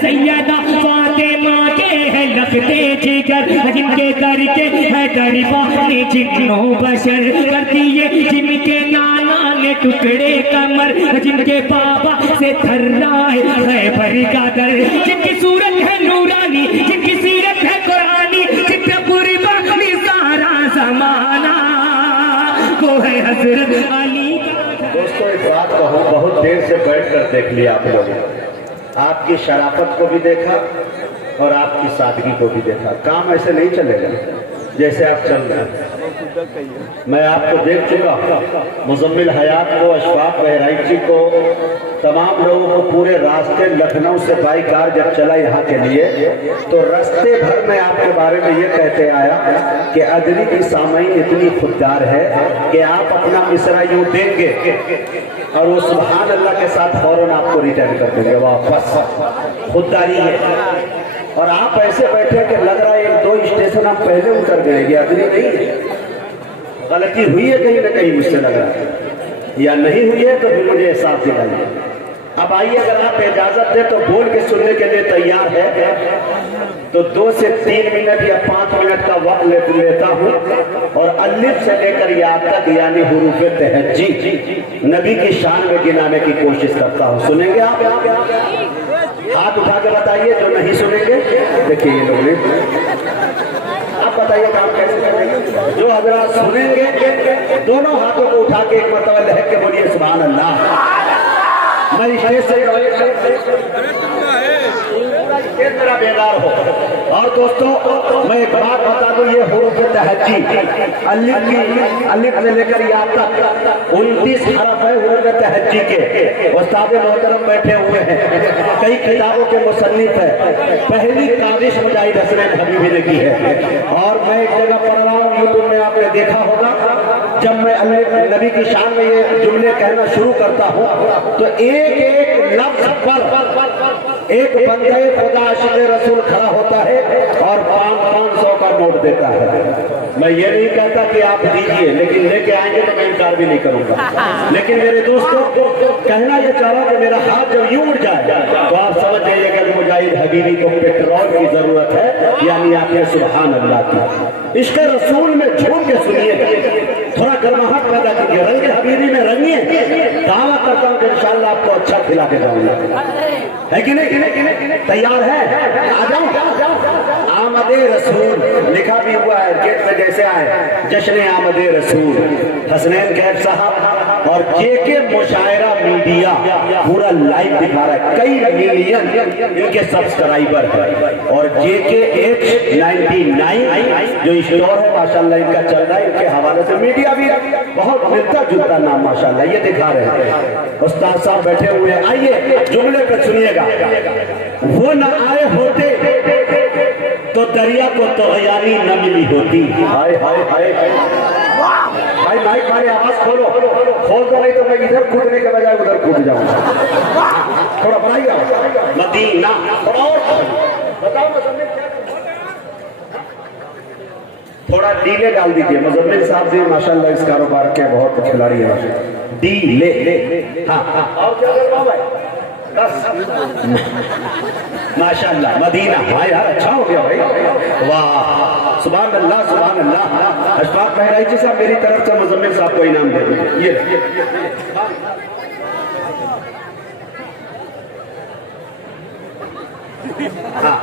سیدہ فاطمہ کے ہے لگتے جگر، جن کے کر کے ہے دربانی جنوں بشر کر دیے، جن کے نانا نے ٹکڑے کمر، جن کے بابا سے تھر رہا ہے خیبر کا در، جن کی صورت ہے نورانی، جن کی سیرت ہے قرآنی، جن پہ قربانی سارا زمانہ وہ ہے حضرت علی۔ دوستو ایک بات کہوں، بہت دیر سے بیٹھ کر دیکھ لیا آپ لوگوں نے، آپ کی شرافت کو بھی دیکھا اور آپ کی سادگی کو بھی دیکھا۔ کام ایسے نہیں چلے گا جیسے آپ چل رہے ہیں۔ میں آپ کو دیکھ چکا، مزمل حیات کو، اشفاق بہرائچی کو، تمام لوگوں کو پورے راستے لکھنؤ سے بائی کار جب چلا یہاں کے لیے تو راستے بھر میں آپ کے بارے میں یہ کہتے آیا کہ ادری کی سامعین اتنی خوددار ہے کہ آپ اپنا مصرع یوں دیں گے اور وہ سبحان اللہ کے ساتھ فوراً آپ کو ریٹرن کر دیں گے واپس۔ خودداری ہے۔ اور آپ ایسے بیٹھے کہ لگ رہا ہے ایک دو اسٹیشن آپ پہلے اتر گئے، یہ ادری نہیں ہے۔ غلطی ہوئی ہے کہیں نہ کہیں، مجھ سے لگ رہا ہے، یا نہیں ہوئی ہے تو پھر مجھے احساس دلائیے۔ اب آئیے، اگر آپ اجازت دیں تو بول کے سننے کے لیے تیار ہے تو 2 سے 3 منٹ یا 5 منٹ کا وقت لیتا ہوں اور الف سے لے کر یا تک یعنی حروف تہجی نبی کی شان میں گنانے کی کوشش کرتا ہوں۔ سنیں گے آپ؟ ہاتھ اٹھا کے بتائیے جو نہیں سنیں گے۔ دیکھیے یہ لوگ، آپ بتائیے کام کیسے کریں گے؟ جو حضرات سنیں گے دونوں ہاتھوں کو اٹھا کے ایک مرتبہ لہک کے بولیے سبحان اللہ۔ میں اسٹیج سے میرا بیدار ہو۔ اور دوستوں میں ایک بات بتا دوں، یہ حروف تہجی الف سے لے کر یا تک 29 حرف ہے حروف تہجی کے۔ استاد محترم بیٹھے ہوئے ہیں، کئی کتابوں کے مصنف ہیں، پہلی کاوش مجاہد حسنین حبیبی نے کی ہے۔ اور میں ایک جگہ پڑھ رہا ہوں، یوٹیوب میں آپ نے دیکھا ہوگا، جب میں نبی کی شان میں یہ جملے کہنا شروع کرتا ہوں تو ایک ایک لفظ پر ایک بندے خدا عاشق رسول کھڑا ہوتا ہے اور 500 کا نوٹ دیتا ہے۔ میں یہ نہیں کہتا کہ آپ دیجئے، لیکن لے کے آئیں گے تو میں انکار بھی نہیں کروں گا۔ لیکن میرے دوستوں کہنا یہ چاہ رہا کہ میرا ہاتھ جب یوں اٹھ جائے تو آپ سمجھ جائیے کہ مجاہد حبیبی کو پیٹرول کی ضرورت ہے، یعنی آپ نے سبحان اللہ کی۔ عشق رسول میں جھوم کے سنیے، تھوڑا گرماہٹ پیدا کیجیے، رنگ حبیبی میں رنگیے۔ دعویٰ کرتا ہوں کہ انشاءاللہ آپ کو اچھا کھلا کے جاؤں گا، ہے کہ نہیں؟ تیار ہے؟ آ جاؤ۔ آمد رسول لکھا بھی ہوا ہے گیٹ پہ، جیسے آئے جشن آمد رسول۔ حسنین کیف صاحب اور جے کے مشاعرہ میڈیا پورا لائیو دکھا رہا ہے، کئی ملین ان کے سبسکرائبر ہیں۔ اور جے کے H99 جو اسٹور ہے ماشاءاللہ ان کا چل رہا ہے، ان کے حوالے سے میڈیا بھی بہت ملتا جلتا نام ماشاءاللہ یہ دکھا رہے ہیں۔ استاد صاحب بیٹھے ہوئے ہیں، آئیے جملے پہ سنیے گا۔ وہ نہ آئے ہوتے تو دریا کو طغیانی نہ ملی ہوتی۔ ہائے ہائے ہائے بھائی مائک مارے، آواز کھول دو نہیں تو میں ادھر کودنے کے بجائے ادھر کود جاؤں گا۔ تھوڑا بڑھائیے مدینہ، بتاؤ مزمل کیا، تھوڑا ڈیلے ڈال دیجئے۔ مزمل صاحب بھی ماشاءاللہ اس کاروبار کے بہت کھلاڑی ہیں۔ ڈیلے، ہاں اور کیا کرواؤں ہے ماشاءاللہ مدینہ۔ ہاں یار اچھا ہو گیا بھائی، واہ سبحان اللہ سبحان اللہ۔ اشفاق بہرائچی صاحب میری طرف سے مزمل صاحب کو انعام دے دیں۔ یہ ہاں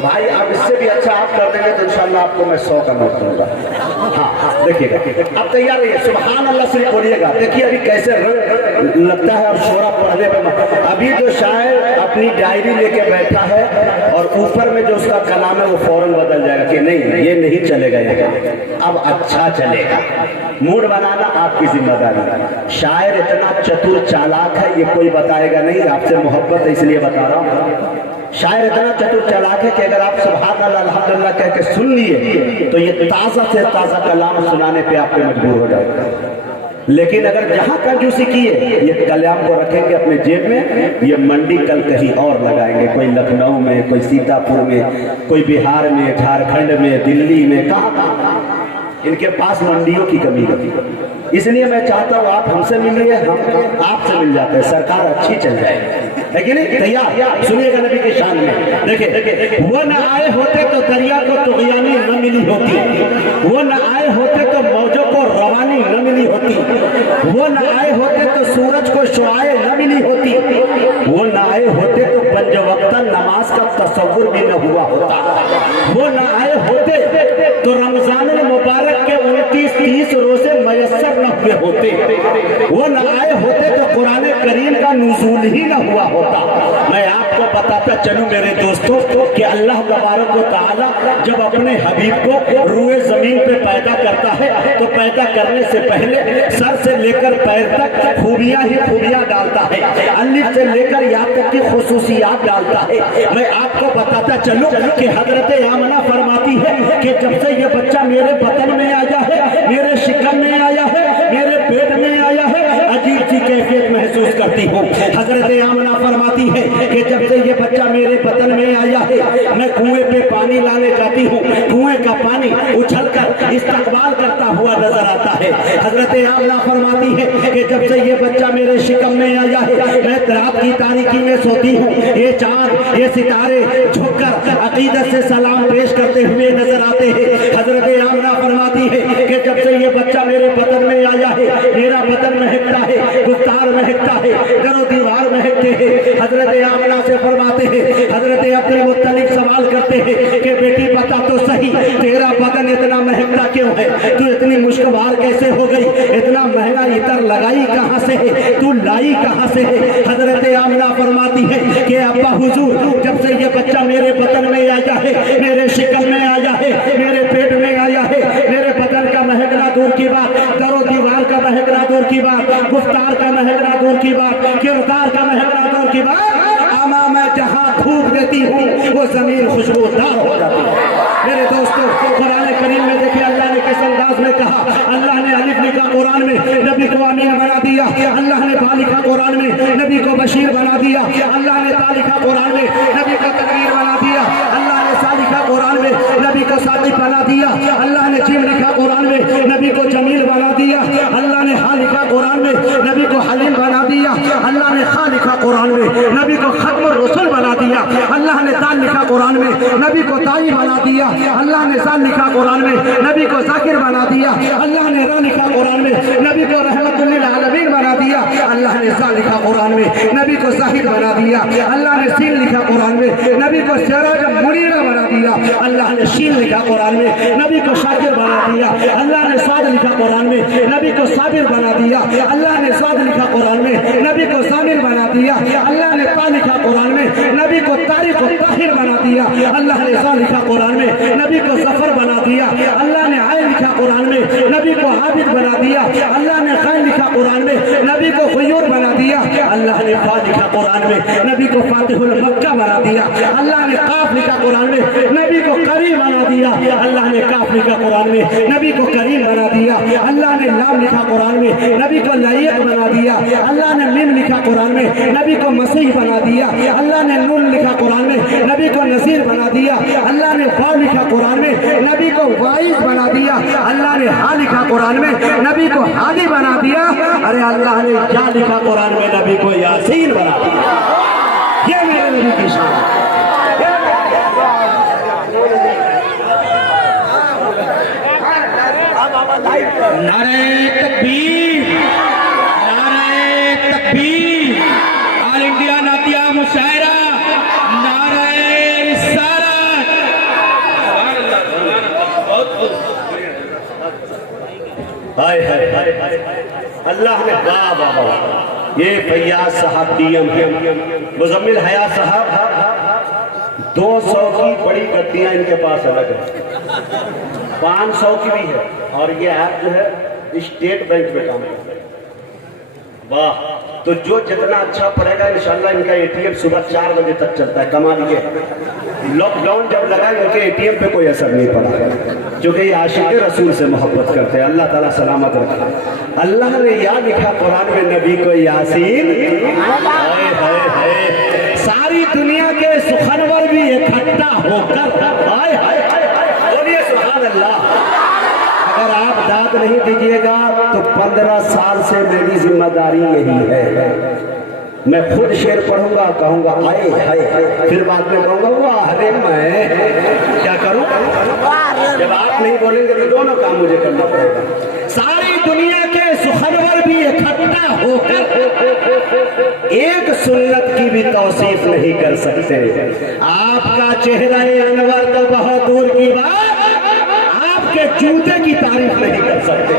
بھائی، آپ اس سے بھی اچھا آپ کر دیں گے تو انشاءاللہ آپ کو میں 100 کا نوٹ دوں گا۔ ہاں دیکھیے گا، اب تیار رہیے، سبحان اللہ صرف بولیے گا۔ دیکھیے ابھی کیسے رنگ لگتا ہے اور شورا پڑھنے پہ۔ ابھی جو شاعر اپنی ڈائری لے کے بیٹھا ہے اور اوپر میں جو اس کا کلام ہے وہ فوراً بدل جائے گا کہ نہیں یہ نہیں چلے گا، اب اچھا چلے گا۔ موڈ بنانا آپ کی ذمہ داری۔ شاعر اتنا چتر چالاک ہے، یہ کوئی بتائے گا نہیں، آپ سے محبت ہے اس لیے بتا رہا ہوں۔ شاعر اتنا چتر چالاک ہے کہ اگر آپ سبحان اللہ الحمدللہ کہہ کے سن لیے تو یہ تازہ سے تازہ کلام سنانے پہ آپ پہ مجبور ہو جائے گا۔ لیکن اگر جہاں کنجوسی کیے، یہ کلام کو رکھیں گے اپنے جیب میں، یہ منڈی کل کہیں اور لگائیں گے، کوئی لکھنؤ میں، کوئی سیتا پور میں، کوئی بہار میں، جھارکھنڈ میں، دلی میں، کہاں ان کے پاس منڈیوں کی کمی ہوتی ہے۔ اس لیے میں چاہتا ہوں آپ ہم سے ملیے، ہم آپ سے مل جاتے ہیں، سرکار اچھی چل جائے گی، ہے کہ نہیں؟ تیار؟ سنیے گا نبی کی شان देखे वो न आए होते तो दरिया को तुगयानी न मिली होती, वो न आए होते तो मौजों को रवानी न मिली होती, वो न आए होते तो सूरज को शुआए न मिली होती, वो न आए होते तो पंजवक्ता नमाज का तसव्वुर भी न हुआ होता, वो न आए होते तो रमजान मुबारक के 29-30 रोजे मयस्सर न हुए होते, वो न आए होते तो कुरान करीम का नुज़ूल ही न हुआ होता। मैं आपको बताता चलूं मेरे दोस्तों कि अल्लाह तबारक व तआला जब अपने हबीब को रूए जमीन पे पैदा करता है तो पैदा करने से पहले सर से लेकर पैर तक खूबियां ही खूबियां डालता है, अलिफ से लेकर या तक की खुसूसियात डालता है। मैं आपको बताता चलूं कि हजरत आमना फरमाती है कि जब से ये बच्चा मेरे बतन में आया है, मेरे शिकम में आया है, मेरे पेट में आया है, अजीब सी कैफियत महसूस करती हूँ। हजरत आमना फरमाती है कि जब से ये बच्चा मेरे बतन में आया है, मैं कुएं पे पानी लाने जाती हूँ, कुएं का पानी उछलकर इस्तकबाल करता हुआ नजर आता है। हजरत आमना फरमाती है कि जब से ये बच्चा मेरे शिकम में आया है, मैं रात की तारीकी में सोती हूँ, ये चांद ये सितारे झुककर अकीदत से सलाम पेश करते हुए नजर आते हैं। हजरत आमना फरमाती है कि जब से ये बच्चा मेरे बदन में आया है, मेरा बदन महकता है, गुफ्तार महकता है, दरो दीवार महकते हैं। हजरत आमना से फरमाते हैं, हजरत अब्दुल मुत्तलिब सवाल करते हैं कि बेटी बता तो सही, तेरा बदन इतना महकता क्यों है, तू इतनी मुश्कबार कैसे हो गई, इतना महंगा इतर लगाई कहाँ से है, तू लाई कहाँ से है। हजरत आमना फरमाती है कि अब्बा हुजूर, जब से ये बच्चा मेरे बदन में आया है, मेरे शिकम में आया है, मेरे पेट में आया है, मेरे बदन का महकना दूर की बात, दरो दीवार का महकना दूर की बात, गुफ्तार का महकना दूर की बात, किरदार का महकना दूर की बात, आमा मैं जहाँ थूक देती हूँ वो जमीन खुशबूदार हो जाती है। मेरे दोस्तों, कुरान करीम में देखिए अल्लाह ने किस अंदाज में कहा। अल्लाह ने अलिफ लिखा कुरान में, नबी को अमीन बना दिया। अल्लाह ने बा लिखा कुरान में, नबी को बशीर बना दिया। अल्लाह ने ता लिखा कुरान में, नबी को तकरीर बना दिया। अल्लाह ने सा लिखा कुरान में, नबी को सादिक बना दिया। अल्लाह ने जीम लिखा कुरान में, नबी को जमील बना दिया। अल्लाह ने हा लिखा कुरान में, नबी को हलीम बना दिया। अल्लाह ने खा लिखा कुरान में, नबी को खत्म रसूल बना दिया। अल्लाह ने दाल लिखा कुरान में, नबी को ताई बना दिया। अल्लाह ने साल लिखा कुरान में, नबी को जाकिर बना दिया। अल्लाह ने रा लिखा कुरान में, नबी को रहमतुल लिल आलमीन बना दिया। अल्लाह ने सा लिखा कुरान में, नबी को जाहिद बना दिया। अल्लाह ने सीन लिखा कुरान में, नबी को सिराज मुनीरा बना दिया। अल्लाह ने शीन लिखा कुरान में, नबी को शाकिर बना दिया। अल्लाह ने साद लिखा कुरान में, नबी को साबिर बना दिया। अल्लाह ने साद लिखा कुरान में, नबी को सामिर बना दिया। अल्लाह ने ता लिखा कुरान में, नबी को तारिक और ताहिर बना दिया। अल्लाह ने सा लिखा कुरान में, नबी को सफर बना दिया। अल्लाह ने आय लिखा कुरान में, नबी को आबिद बना दिया। अल्लाह ने खैर लिखा कुरान में, नबी को खुयूर बना दिया। अल्लाह ने फा लिखा कुरान में, नबी को फातिहुल मक्का बना दिया। अल्लाह ने काफ लिखा कुरान में, नबी को करीम बना दिया। अल्लाह ने काफ लिखा कुरान में, नबी को करीम बना दिया। अल्लाह ने लाम लिखा कुरान में, नबी को लय्यक बना दिया। अल्लाह ने मीम लिखा कुरान में, नबी को मसीह बना दिया। अल्लाह ने नून लिखा कुरान में, नबी को नजीर बना दिया। अल्लाह ने फा लिखा कुरान में, नबी को वाइज बना दिया। अल्लाह ने हा लिखा कुरान में, नबी को हादी बना दिया। अरे अल्लाह ने या लिखा कुरान में, नबी को यासीन बना दिया। ये मेरे नबी की शान है। नारे तकबीर, नारे तकबीर, ऑल इंडिया नातिया मुशायरा, नारे रिसालत। हाय हाय हाय, अल्लाह ने वाह वाह वाह। ये फैयाज साहब डीएम है, मुजम्मिल हया साहब 200 की बड़ी गद्दियां इनके पास अलग है, 500 की भी है। और ये ऐप जो है स्टेट बैंक में काम करता है। वाह, तो जो जितना अच्छा पड़ेगा इंशाल्लाह इनका एटीएम सुबह 4 बजे तक चलता है। कमा लीजिए, लॉकडाउन जब लगा इनके एटीएम पे कोई असर नहीं पड़ा, क्योंकि ये आशिक रसूल से मोहब्बत करते हैं। अल्लाह ताला सलामत रखा। अल्लाह ने या लिखा कुरान में, नबी को यासीन। हाय हाय हाय, सारी दुनिया के सुखनवर भी इकट्ठा होकर, हाय हाय बोलिए सुभान अल्लाह। अगर आप दाद नहीं दीजिएगा तो 15 साल से मेरी जिम्मेदारी यही है। मैं खुद शेर पढ़ूंगा, कहूंगा हाय हाय, फिर बाद में कहूंगा वाह अरे मैं क्या करूं? जब आप नहीं बोलेंगे तो दोनों काम मुझे करना पड़ेगा। सारी दुनिया के सुखनवर भी इकट्ठा होकर एक सुन्नत की भी तौसीफ नहीं कर सकते। आपका चेहरा अनवर तो बहुत दूर की बात, आपके जूते की तारीफ नहीं कर सकते।